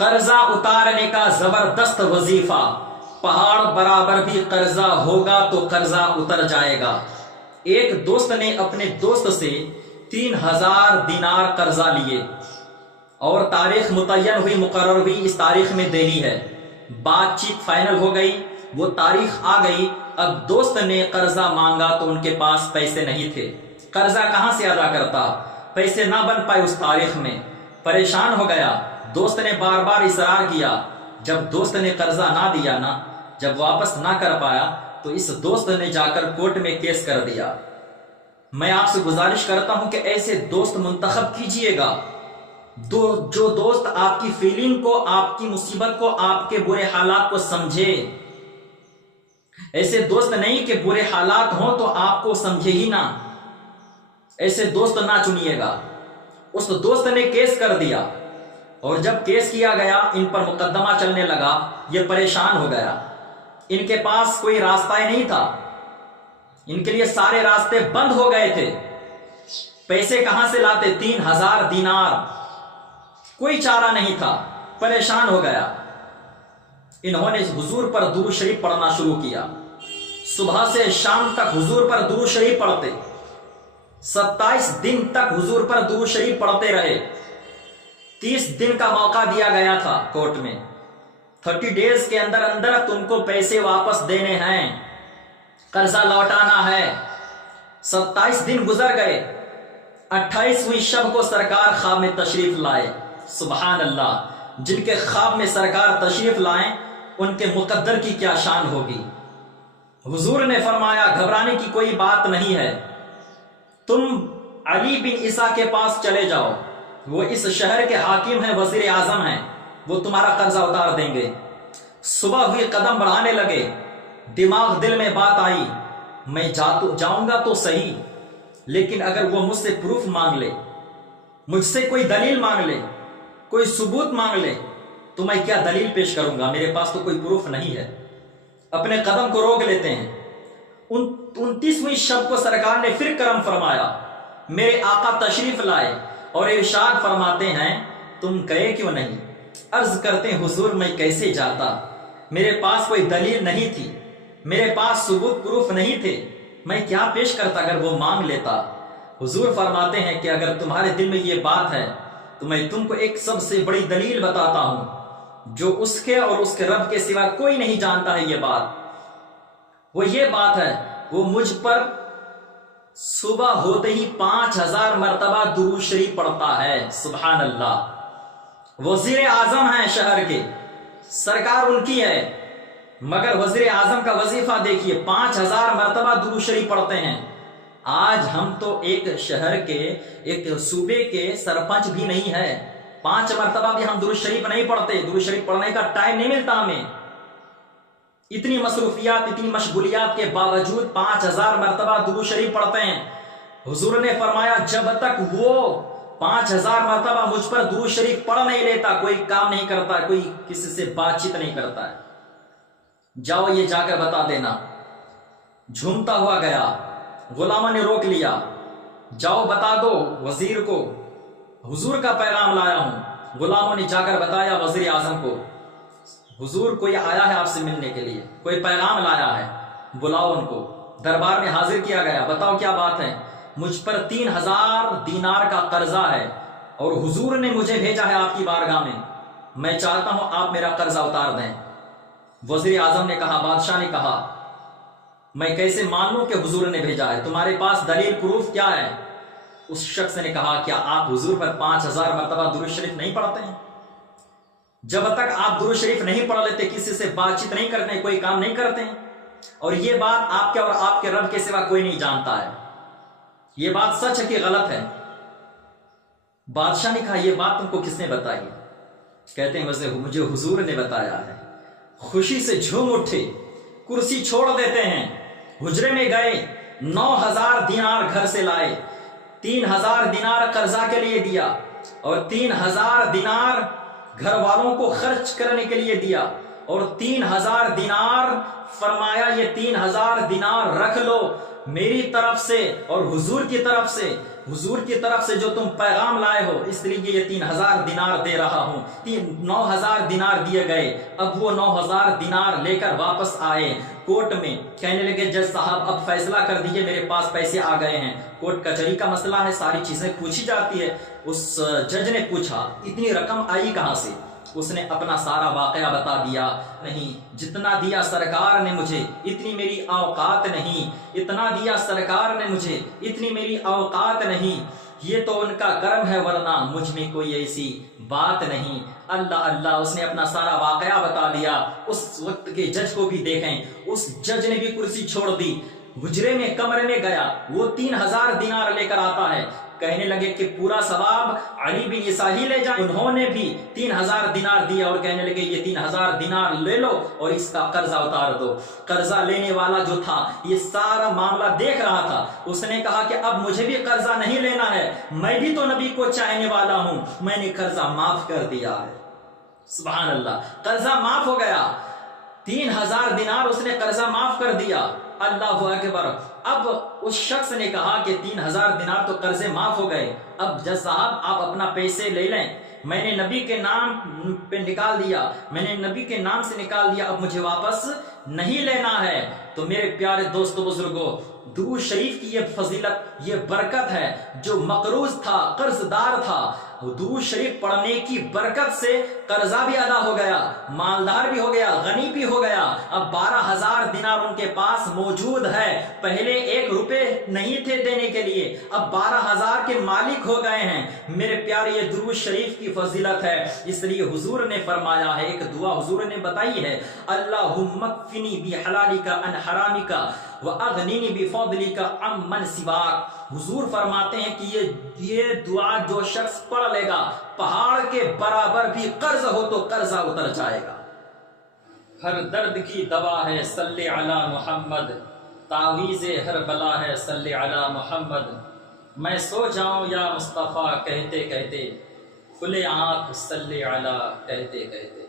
قرضہ اتارنے کا زبردست وظیفہ، پہاڑ برابر بھی قرضہ ہوگا تو قرضہ اتر جائے گا۔ ایک دوست نے اپنے دوست سے 3000 دینار قرضہ لیے اور تاریخ متعین ہوئی، مقرر ہوئی، اس تاریخ میں دینی ہے۔ بات چیت فائنل ہو گئی، وہ تاریخ آ گئی، اب دوست نے قرضہ مانگا تو ان کے پاس پیسے نہیں تھے۔ قرضہ کہاں سے ادا کرتا؟ پیسے نہ بن پائے اس تاریخ میں، پریشان ہو گیا۔ دوست نے بار بار اصرار کیا، جب دوست نے قرضہ نہ دیا نا، جب واپس نہ کر پایا تو اس دوست نے جا کر کورٹ میں کیس کر دیا۔ میں آپ سے گزارش کرتا ہوں کہ ایسے دوست منتخب کیجئے گا، جو دوست آپ کی فیلنگ کو، آپ کی مصیبت کو، آپ کے برے حالات کو سمجھے۔ ایسے دوست نہیں کہ برے حالات ہوں تو آپ کو سمجھے ہی نہ، ایسے دوست نہ چنیے گا۔ اس دوست نے کیس کر دیا اور جب کیس کیا گیا، ان پر مقدمہ چلنے لگا، یہ پریشان ہو گیا۔ ان کے پاس کوئی راستہ ہی نہیں تھا، ان کے لیے سارے راستے بند ہو گئے تھے۔ پیسے کہاں سے لاتے؟ 3000 دینار، کوئی چارہ نہیں تھا، پریشان ہو گیا۔ انہوں نے حضور پر درود شریف پڑھنا شروع کیا، صبح سے شام تک حضور پر درود شریف پڑھتے، 27 دن تک حضور پر درود شریف پڑھتے رہے۔ 30 دن کا موقع دیا گیا تھا کورٹ میں، 30 ڈیز کے اندر اندر تم کو پیسے واپس دینے ہیں، قرضہ لوٹانا ہے۔ 27 دن گزر گئے، 28ویں شب کو سرکار خواب میں تشریف لائے۔ سبحان اللہ، جن کے خواب میں سرکار تشریف لائیں ان کے مقدر کی کیا شان ہوگی۔ حضور نے فرمایا گھبرانے کی کوئی بات نہیں ہے، تم علی بن عیسیٰ کے پاس چلے جاؤ، وہ اس شہر کے حاکم ہیں، وزیر اعظم ہیں، وہ تمہارا قرضہ اتار دیں گے۔ صبح ہوئی، قدم بڑھانے لگے، دماغ دل میں بات آئی، میں جاؤں گا تو صحیح، لیکن اگر وہ مجھ سے پروف مانگ لے، مجھ سے کوئی دلیل مانگ لے، کوئی ثبوت مانگ لے، تو میں کیا دلیل پیش کروں گا؟ میرے پاس تو کوئی پروف نہیں ہے۔ اپنے قدم کو روک لیتے ہیں۔ 29ویں شب کو سرکار نے پھر کرم فرمایا، میرے آقا تشریف لائے اور ارشاد فرماتے ہیں تم گئے کیوں نہیں؟ عرض کرتے ہیں حضور میں کیسے جاتا، میرے پاس کوئی دلیل نہیں تھی، میرے پاس ثبوت پروف نہیں تھے، میں کیا پیش کرتا اگر وہ مانگ لیتا؟ حضور فرماتے ہیں کہ اگر تمہارے دل میں یہ بات ہے تو میں تم کو ایک سب سے بڑی دلیل بتاتا ہوں جو اس کے اور اس کے رب کے سوا کوئی نہیں جانتا ہے۔ یہ بات، وہ یہ بات ہے، وہ مجھ پر صبح ہوتے ہی 5000 مرتبہ درود شریف پڑھتا ہے۔ سبحان اللہ، وزیر اعظم ہیں شہر کے، سرکار ان کی ہے، مگر وزیر اعظم کا وظیفہ دیکھیے، 5000 مرتبہ درود شریف پڑھتے ہیں۔ آج ہم تو ایک شہر کے، ایک صوبے کے سرپنچ بھی نہیں ہے، 5 مرتبہ بھی ہم درود شریف نہیں پڑھتے، درود شریف پڑھنے کا ٹائم نہیں ملتا ہمیں۔ اتنی مصروفیات، اتنی مشغولیات کے باوجود 5000 مرتبہ درود شریف پڑھتے ہیں۔ حضور نے فرمایا جب تک وہ 5000 مرتبہ مجھ پر درود شریف پڑھ نہیں لیتا، کوئی کام نہیں کرتا، کوئی کسی سے بات چیت نہیں کرتا ہے۔ جاؤ یہ جا کر بتا دینا۔ جھومتا ہوا گیا، غلاموں نے روک لیا، جاؤ بتا دو وزیر کو، حضور کا پیغام لایا ہوں۔ غلاموں نے جا کر بتایا وزیر اعظم کو، حضور کوئی آیا ہے آپ سے ملنے کے لیے، کوئی پیغام لایا ہے، بلاؤ ان کو۔ دربار میں حاضر کیا گیا، بتاؤ کیا بات ہے؟ مجھ پر 3000 دینار کا قرضہ ہے اور حضور نے مجھے بھیجا ہے آپ کی بارگاہ میں، میں چاہتا ہوں آپ میرا قرضہ اتار دیں۔ وزیر اعظم نے کہا، بادشاہ نے کہا میں کیسے مان لوں کہ حضور نے بھیجا ہے؟ تمہارے پاس دلیل پروف کیا ہے؟ اس شخص نے کہا کیا آپ حضور پر 5000 مرتبہ درود شریف نہیں پڑھتے ہیں؟ جب تک آپ درود شریف نہیں پڑھ لیتے، کسی سے بات چیت نہیں کرتے، کوئی کام نہیں کرتے ہیں، اور یہ بات آپ کے اور آپ کے رب کے سوا کوئی نہیں جانتا ہے، یہ بات سچ ہے کہ غلط ہے؟ بادشاہ نے کہا یہ بات تم کو کس نے بتائی؟ کہتے ہیں مجھے حضور نے بتایا ہے۔ خوشی سے جھوم اٹھے، کرسی چھوڑ دیتے ہیں، حجرے میں گئے، 9000 دینار گھر سے لائے، 3000 دینار قرضہ کے لیے دیا اور 3000 دینار گھر والوں کو خرچ کرنے کے لیے دیا، اور 3000 دینار فرمایا یہ 3000 دینار رکھ لو، میری طرف سے اور حضور کی طرف سے حضور کی طرف سے جو تم پیغام لائے ہو اس لیے یہ 3000 دینار دے رہا ہوں۔ 9000 دینار دیے گئے۔ اب وہ 9000 دینار لے کر واپس آئے کورٹ میں، کہنے لگے جج صاحب اب فیصلہ کر دیجئے، میرے پاس پیسے آ گئے ہیں۔ کورٹ کچہری کا مسئلہ ہے، ساری چیزیں پوچھی جاتی ہے۔ اس جج نے پوچھا اتنی رقم آئی کہاں سے؟ اس نے اپنا سارا واقعہ بتا دیا۔ نہیں، جتنا دیا سرکار نے مجھے اتنی میری اوقات نہیں، اتنا دیا سرکار نے مجھے اتنی میری اوقات نہیں، یہ تو ان کا کرم ہے ورنہ مجھ میں کوئی ایسی بات نہیں۔ اللہ اللہ، اس نے اپنا سارا واقعہ بتا دیا۔ اس وقت کے جج کو بھی دیکھیں، اس جج نے بھی کرسی چھوڑ دی، حجرے میں کمرے میں گیا، وہ 3000 دینار لے کر آتا ہے۔ کہنے لگے کہ پورا ثواب علی بن عیسیٰ ہی لے جائیں۔ انہوں نے بھی 3000 دینار دیا اور کہنے لگے یہ 3000 دینار لے لو اور اس کا قرضہ اتار دو۔ قرضہ لینے والا جو تھا یہ سارا معاملہ دیکھ رہا تھا، اس نے کہا کہ اب مجھے بھی قرضہ نہیں لینا ہے، میں بھی تو نبی کو چاہنے والا ہوں، میں نے قرضہ معاف کر دیا ہے۔ سبحان اللہ، قرضہ معاف ہو گیا، 3000 دینار اس نے قرضہ معاف کر دیا۔ اللہ اکبر۔ اب اس شخص نے کہا کہ 3000 دینار تو قرضے معاف ہو گئے، اب جج صاحب آپ اپنا پیسے لے لیں، میں نے نبی کے نام پہ نکال دیا، میں نے نبی کے نام سے نکال دیا، اب مجھے واپس نہیں لینا ہے۔ تو میرے پیارے دوستو بزرگوں، درود شریف کی یہ فضیلت، یہ برکت ہے، جو مقروض تھا، قرض دار تھا، درود شریف پڑھنے کی برکت سے قرضہ بھی ادا ہو گیا، مالدار بھی ہو گیا، غنی بھی ہو گیا۔ اب 12000 دینار ان کے پاس موجود ہے، پہلے 1 روپے نہیں تھے دینے کے لیے، اب 12000 کے مالک ہو گئے ہیں۔ میرے پیارے یہ درود شریف کی فضیلت ہے، اس لیے حضور نے فرمایا ہے، ایک دعا حضور نے بتائی ہے، اللہم اکفنی بحلالک عن حرامک وَأَغْنِنِي بِفَضْلِكَ عَمَّنْ سِوَاكَ۔ حضور فرماتے ہیں کہ یہ دعا جو شخص پڑھ لے گا، پہاڑ کے برابر بھی قرض ہو تو قرضہ اتر جائے گا۔ ہر درد کی دوا ہے صلی علی محمد، تعویذ ہر بلا ہے صلی علی محمد، میں سو جاؤں یا مصطفیٰ کہتے کہتے، کھلے آنکھ صلی علی کہتے کہتے۔